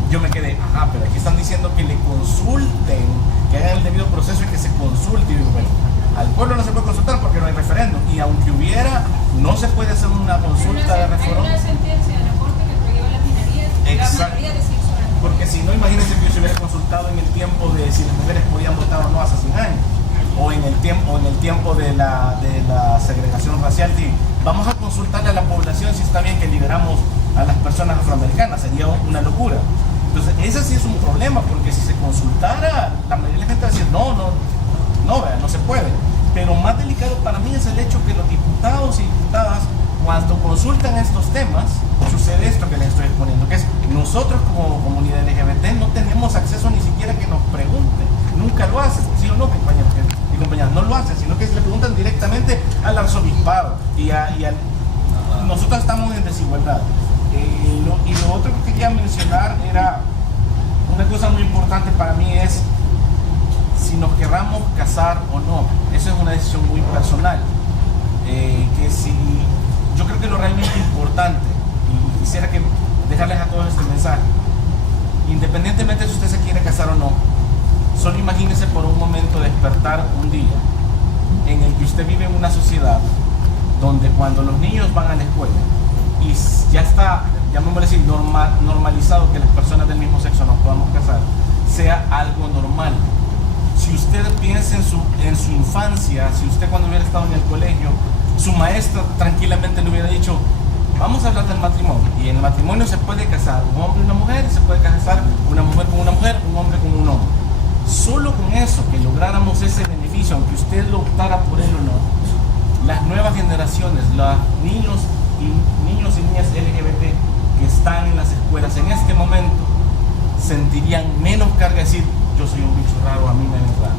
yo me quedé, pero aquí están diciendo que le consulten, que hagan el debido proceso y que se consulte. Y digo, bueno, al pueblo no se puede consultar porque no hay referéndum. Y aunque hubiera, no se puede hacer una consulta de referéndum. Hay una sentencia de la Corte que prohíbe las minorías. Exacto. Porque si no, imagínense que yo se hubiera consultado en el tiempo de si las mujeres podían votar o no hace 100 años. O en el tiempo de la segregación racial. Y vamos a consultarle a la población si está bien que liberamos a las personas afroamericanas. Sería una locura. Entonces, ese sí es un problema, porque si se consultara, la mayoría de la gente va a decir, no se puede. Pero más delicado para mí es el hecho que los diputados y diputadas, cuando consultan estos temas, sucede esto que les estoy exponiendo, que es nosotros como comunidad LGBT no tenemos acceso ni siquiera a que nos pregunten. Nunca lo hacen, ¿sí o no, compañeros y compañeras? No lo hacen, sino que se le preguntan directamente al arzobispado nosotros estamos en desigualdad. Y lo otro que quería mencionar era una cosa muy importante para mí es si nos querramos casar o no. Eso es una decisión muy personal. Yo creo que lo realmente importante, y quisiera dejarles a todos este mensaje, independientemente si usted se quiere casar o no, solo imagínese por un momento despertar un día en el que usted vive en una sociedad donde cuando los niños van a la escuela y ya está, llamémosle decir, normalizado que las personas del mismo sexo nos podamos casar, sea algo normal. Si usted piensa en su infancia, si usted cuando hubiera estado en el colegio, su maestra tranquilamente le hubiera dicho, vamos a hablar del matrimonio, y en el matrimonio se puede casar un hombre y una mujer, se puede casar una mujer con una mujer, un hombre con un hombre. Solo con eso, que lográramos ese beneficio, aunque usted lo optara por él o no, las nuevas generaciones, los niños y niñas LGBT que están en las escuelas en este momento, sentirían menos carga de decir, yo soy un bicho raro, a mí me ven raro.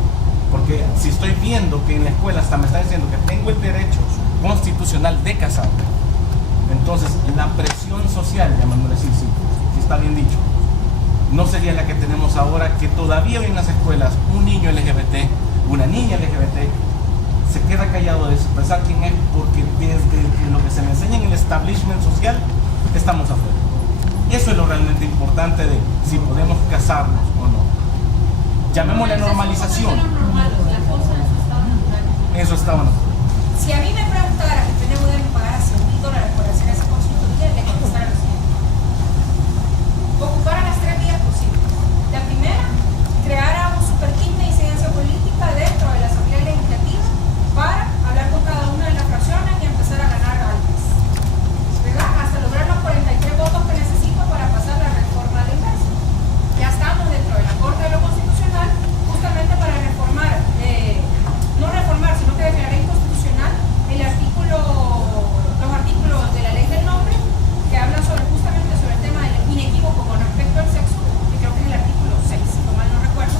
Porque si estoy viendo que en la escuela hasta me están diciendo que tengo el derecho constitucional de casarme, entonces la presión social, llamémosle así, sí está bien dicho, no sería la que tenemos ahora, que todavía hoy en las escuelas un niño LGBT, una niña LGBT, se queda callado de expresar quién es, porque desde lo que se le enseña en el establishment social, estamos afuera. Eso es lo realmente importante de si podemos casarnos o no. Llamémosle normalización. Eso está bueno. Si a mí me preguntara que tenemos que pagar $100,000 por hacer esa consultoría, le contestara lo siguiente. Ocupara las 3 vías posibles. La primera, creara un super kit de incidencia política junta dentro de la Asamblea Legislativa para hablar con cada una de las fracciones y empezar a ganar altas, ¿verdad? Hasta lograr los 43 votos que necesito para pasar la reforma del ingreso. Ya estamos dentro de la Corte de lo Constitucional justamente para reformar, no reformar, sino que declarar inconstitucional los artículos de la ley del nombre que hablan justamente sobre el tema del inequívoco con respecto al sexo, que creo que es el artículo 6, si no mal no recuerdo.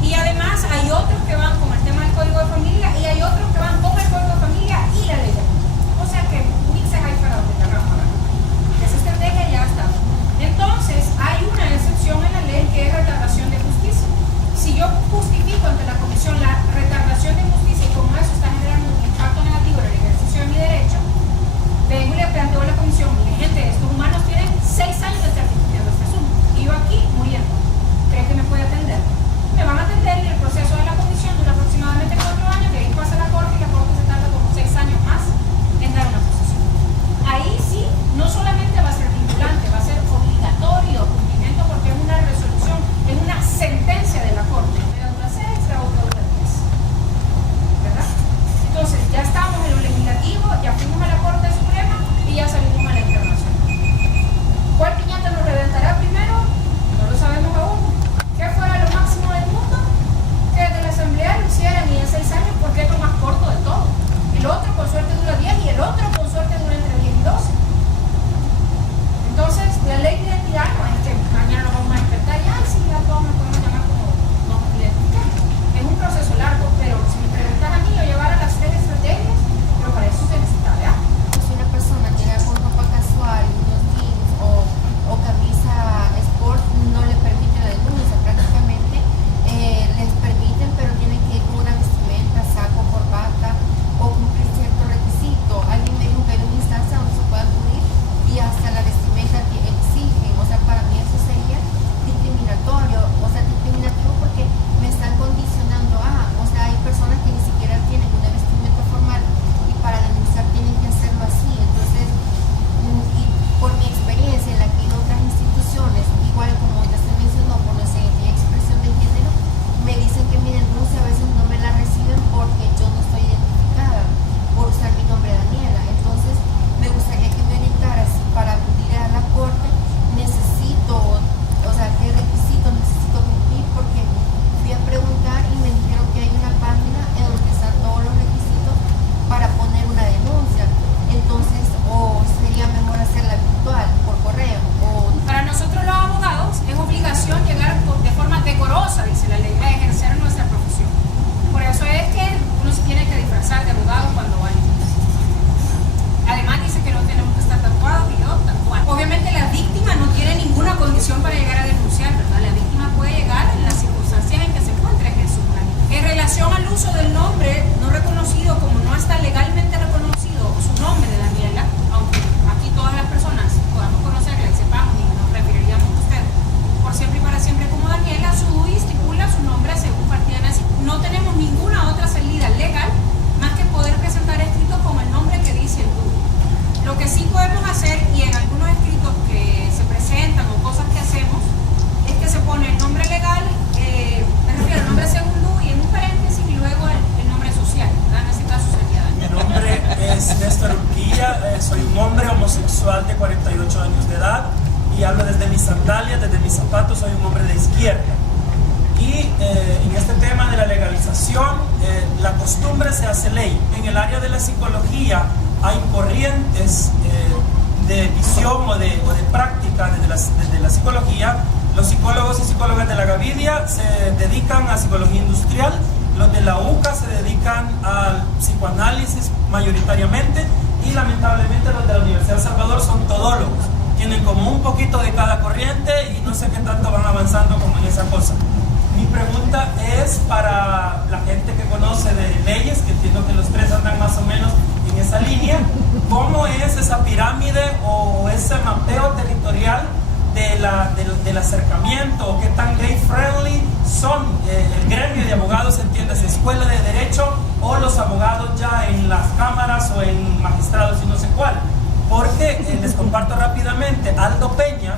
Y además hay otros que van con el tema del Código de Familia y hay otros que van con el Código de Familia y la ley. O sea que mixes hay para donde queramos. Esa estrategia ya está. Entonces hay una excepción en la ley que es retardación de justicia. Si yo justifico ante la comisión la retardación de justicia y como eso está generando un impacto negativo en el ejercicio de mi derecho, vengo y le planteo a la comisión, mire gente, estos humanos tienen 6 años de estar discutiendo este asunto y yo aquí muriendo. ¿Creen que me puede atender? Me van a atender y el proceso de la comisión dura aproximadamente 4 años, que ahí pasa la corte y la corte se tarda como 6 años más en dar una posición. Ahí sí, no solamente va a ser vinculante, va a ser obligatorio cumplimiento porque es una resolución, es una sentencia de la corte. Una dura 6, la otra dura 10. ¿Verdad? Entonces, ya estamos en lo legislativo, ya fuimos a la Corte Suprema y ya salimos a la internacional. ¿Cuál piñata nos reventará primero? No lo sabemos aún. ¿Qué fuera lo máximo del mundo? Que de la Asamblea lo hicieran y en 6 años porque es lo más corto de todo. El otro con suerte dura 10 y el otro con suerte dura entre 10 y 12. Entonces, la ley de identidad no es que mañana nos vamos a despertar y ay, sí, ya todos nos podemos llamar como nos identificamos. Es un proceso largo, pero si me preguntas a mí, yo llevar a las 3 estrategias, pero para eso se necesita, ¿verdad? Si una persona llega con ropa casual, unos jeans o camisa sport, no le permiten la denuncia. Prácticamente les permiten, pero tienen que ir con una vestimenta, saco, corbata o cumplir cierto requisito. Alguien me dijo que hay una instancia donde se puede acudir y hasta la vestimenta que exigen. O sea, para mí eso sería discriminatorio, o sea, discriminativo porque me están condicionando a, o sea, hay personas que ni siquiera tienen una vestimenta formal y para denunciar tienen que hacerlo así. Entonces, y por mi experiencia en la que en otras instituciones, igual como ya se mencionó por nuestra identidad y expresión de género, me dicen que mi denuncia a veces no me la reciben porque yo no estoy identificada por usar mi nombre Daniela. Entonces, me gustaría que me orientara si para acudir a la corte necesito, o sea, qué requisitos necesito cumplir, porque fui a preguntar y me dijeron que hay una página en donde están todos los requisitos para poner una denuncia. Entonces, o sería mejor hacerla virtual, por correo, o... Para nosotros los abogados es obligación llegar de forma decorosa, dice la ley, a ejercer nuestra profesión. Por eso es que uno se tiene que disfrazar de abogado cuando vaya. Además dice que no tenemos que estar tatuados y yo tatuar. Obviamente la víctima no tiene ninguna condición para llegar a denunciar, ¿verdad? La víctima puede llegar en las circunstancias en que se encuentre en su plan. En relación al uso del nombre no reconocido, como no está legalmente reconocido su nombre de Daniela, aunque aquí todas las personas podamos conocerla y sepamos y nos referiríamos a usted por siempre y para siempre como Daniela, su DUI estipula su nombre según partida de nacimiento. No tenemos ninguna otra salida legal más que poder presentar escrito con el nombre que dice el DUI. Lo que sí podemos hacer, y en algunos escritos que se presentan o cosas que hacemos, es que se pone el nombre legal, me refiero al nombre según DUI en un paréntesis y luego el nombre social, ¿verdad? En este caso sería Daniel. Mi nombre es Néstor Urquilla, soy un hombre homosexual de 48 años de edad y hablo desde mis sandalias, desde mis zapatos, soy un hombre de izquierda. Y en este tema de la legalización, la costumbre se hace ley. En el área de la psicología hay corrientes de visión o de práctica desde la psicología. Los psicólogos y psicólogas de la Gavidia se dedican a psicología industrial, los de la UCA se dedican al psicoanálisis mayoritariamente y lamentablemente los de la Universidad de El Salvador son todólogos. Tienen como un poquito de cada corriente y no sé qué tanto van avanzando como en esa cosa. Mi pregunta es para la gente que conoce de leyes, que entiendo que los 3 andan más o menos en esa línea. ¿Cómo es esa pirámide o ese mapeo territorial del acercamiento? ¿Qué tan gay friendly son el gremio de abogados, entiendes, escuela de derecho o los abogados ya en las cámaras o en magistrados y no sé cuál? Porque les comparto rápidamente, Aldo Peña,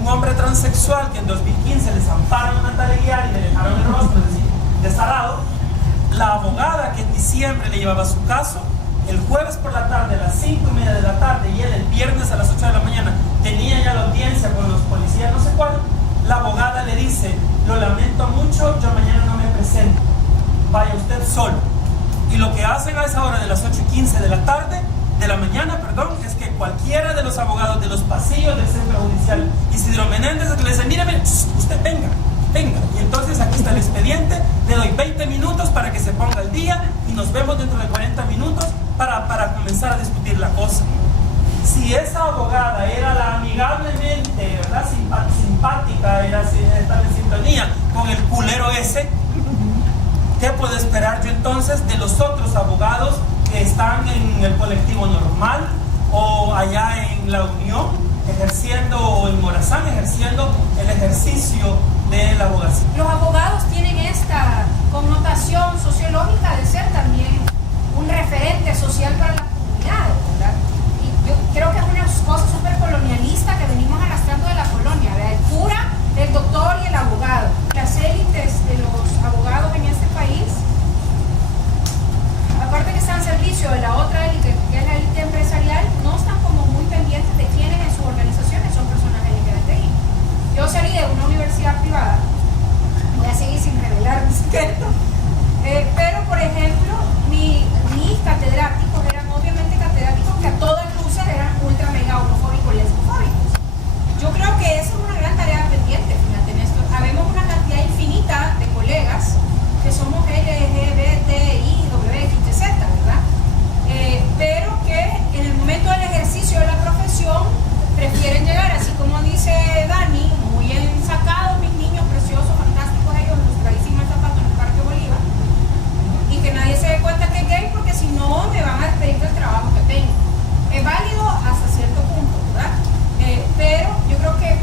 un hombre transexual que en 2015 les amparan a Natalia Guiar y le dejaron el rostro, es decir, desarado, la abogada que en diciembre le llevaba su caso, el jueves por la tarde a las 5:30 de la tarde y él el viernes a las 8 de la mañana tenía ya la audiencia con los policías no sé cuál, la abogada le dice: lo lamento mucho, yo mañana no me presento, vaya usted solo. Y lo que hacen a esa hora de las 8:15 de la mañana, es que cualquiera de los abogados de los pasillos del Centro Judicial Isidro Menéndez le dice: mire, usted venga. Y entonces aquí está el expediente, le doy 20 minutos para que se ponga al día y nos vemos dentro de 40 minutos para comenzar a discutir la cosa. Si esa abogada era la amigablemente, ¿verdad?, simpática, estaba en sintonía con el culero ese, ¿qué puedo esperar yo entonces de los otros abogados que están en el colectivo normal o allá en la Unión, ejerciendo, o en Morazán, ejerciendo el ejercicio de la abogacía? Los abogados tienen esta connotación sociológica de ser también un referente social para las comunidades, ¿verdad? Y yo creo que es una cosa súper colonialista que venimos arrastrando de la colonia, ¿verdad? El cura, el doctor y el abogado. Las élites de los abogados en este país, aparte que están al servicio de la otra élite, que es la élite empresarial, no están como muy pendientes de quiénes en sus organizaciones son personas LGBTI. Yo salí de una universidad privada, voy a seguir sin revelar mi secreto, pero por ejemplo, mis catedráticos eran obviamente catedráticos que a todas luces eran ultra mega homofóbicos, lesbofóbicos. Yo creo que eso es una gran tarea pendiente, fíjate, Néstor. Habemos una cantidad infinita de colegas que somos LGBTI, WXYZ, ¿verdad? Pero que en el momento del ejercicio de la profesión prefieren llegar, así como dice Dani, muy ensacados, mis niños preciosos, fantásticos ellos, ilustradísimos el zapato en el Parque Bolívar, y que nadie se dé cuenta que es gay, porque si no me van a despedir del trabajo que tengo. Es válido hasta cierto punto, ¿verdad? Pero yo creo que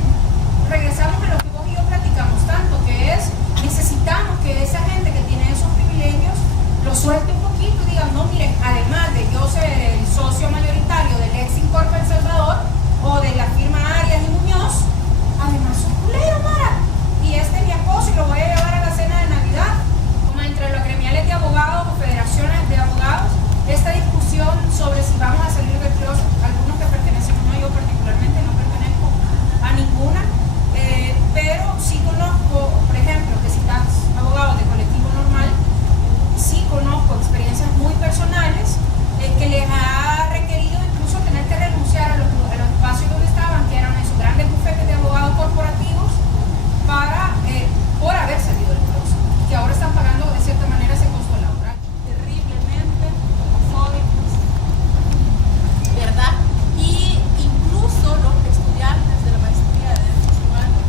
regresamos a lo que vos y yo platicamos tanto, que es, necesitamos que esa gente que tiene esos privilegios lo suelte un poquito y digan: no, miren, además de yo ser el socio mayoritario del Exincorp El Salvador o de la firma Arias y Muñoz, además soy culero, Mara, y este es mi esposo y lo voy a llevar a la cena de Navidad. Como entre los gremiales de abogados o federaciones de abogados, esta discusión sobre si vamos a salir del closet, algunos que pertenecen, no, yo particularmente no pertenezco a ninguna, pero sí conozco, por ejemplo, que si estás abogado de colectivo normal, sí conozco experiencias muy personales que les ha requerido incluso tener que renunciar a los espacios donde estaban, que eran esos grandes bufetes de abogados corporativos, por haber salido del closet, que ahora están pagando de cierta manera ese costo laboral. Terriblemente homofóbicos, ¿verdad? Y incluso los estudiantes de la maestría de Derechos Humanos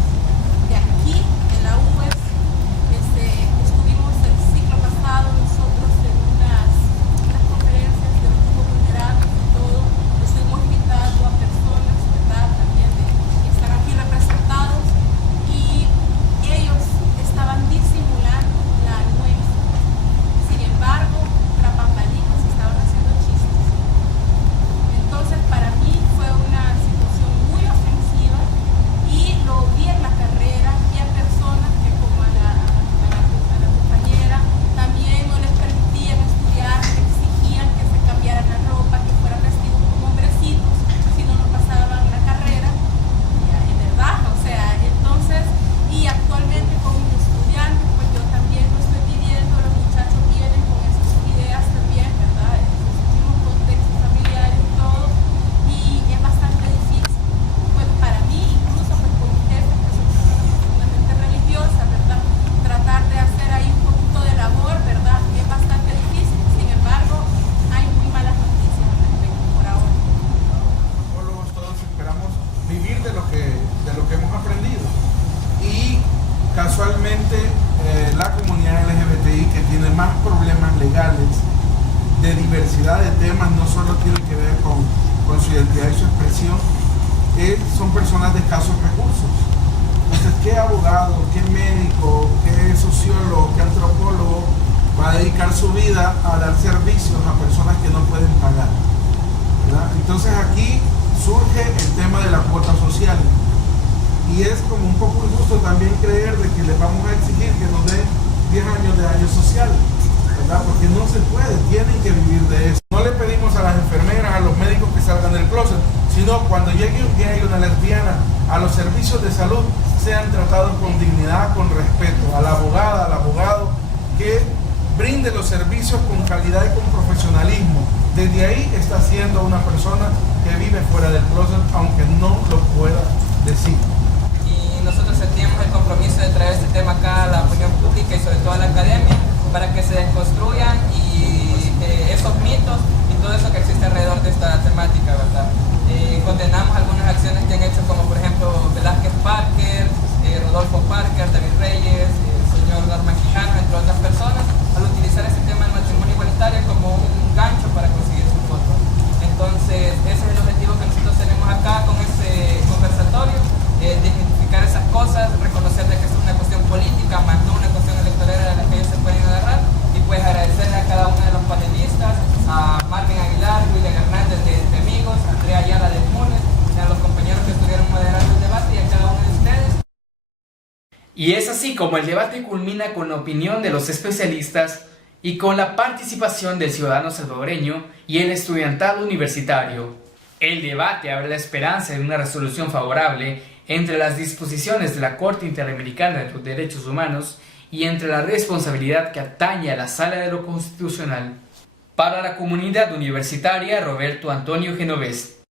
de aquí, de la UES, estuvimos el ciclo pasado nosotros en unas conferencias de los grupos vulnerables y todo, estuvimos invitando a personas, ¿verdad?, también que están aquí representados, y ellos estaban disimulando la anuencia. Sin embargo, tras bambalinas estaban haciendo chistes. Entonces, para mí fue una situación muy ofensiva, y lo vi en la carrera, y a personas que, como a la compañera, también no les permitían estudiar, que exigían que se cambiaran la ropa, que fueran vestidos como hombrecitos, si no pasaban la carrera, en verdad, o sea, entonces, y actualmente con mis estudiantes, pues yo también lo estoy viviendo, los muchachos vienen con esas ideas también, ¿verdad?, en sus mismos contextos familiares y todo, y es bastante difícil. Pues para mí, incluso pues con mis jefes, que son personas profundamente religiosas, ¿verdad?, tratar de hacer ahí un poquito de labor, ¿verdad?, es bastante difícil. Sin embargo, hay muy malas noticias al respecto por ahora. Los todos esperamos vivir de lo que hemos aprendido, y casualmente la comunidad LGBTI, que tiene más problemas legales de diversidad de temas, no solo tiene que ver con su identidad y su expresión, son personas de escasos recursos. Entonces, ¿qué abogado, qué médico, qué sociólogo, qué antropólogo va a dedicar su vida a dar servicios a personas que no pueden pagar, ¿verdad? Entonces aquí surge el tema de la cuota social, y es como un poco injusto también creer de que les vamos a exigir que nos den 10 años de daño social, ¿verdad? Porque no se puede, tienen que vivir de eso. No le pedimos a las enfermeras, a los médicos que salgan del closet, sino cuando llegue un gay o una lesbiana a los servicios de salud, sean tratados con dignidad, con respeto. A la abogada, al abogado, que brinde los servicios con calidad y con profesionalismo. Desde ahí está siendo una persona que vive fuera del closet, aunque no lo pueda decir. Y nosotros sentimos el compromiso de traer este tema acá a la opinión pública y sobre todo a la academia, para que se desconstruyan esos mitos y todo eso que existe alrededor de esta temática, ¿verdad? Condenamos algunas acciones que han hecho, como por ejemplo Velázquez Parker, Rodolfo Parker, David Reyes, el señor Norman Quijano, entre otras personas, al utilizar este tema del matrimonio igualitario como un gancho para conseguir sus votos. Entonces, ese es el objetivo que nosotros tenemos acá con este conversatorio, identificar esas cosas, reconocer de que es una cuestión política, más no una cuestión electoral de la que ellos se pueden agarrar, y pues agradecerle a cada uno de los panelistas, a Marvin Aguilar, William Hernández de Amigos, Andrea Ayala de Munes, a los compañeros que estuvieron moderando el debate y a cada uno de ustedes. Y es así como el debate culmina con la opinión de los especialistas y con la participación del ciudadano salvadoreño y el estudiantado universitario. El debate abre la esperanza de una resolución favorable entre las disposiciones de la Corte Interamericana de los Derechos Humanos y entre la responsabilidad que atañe a la Sala de lo Constitucional. Para la comunidad universitaria, Roberto Antonio Genovés.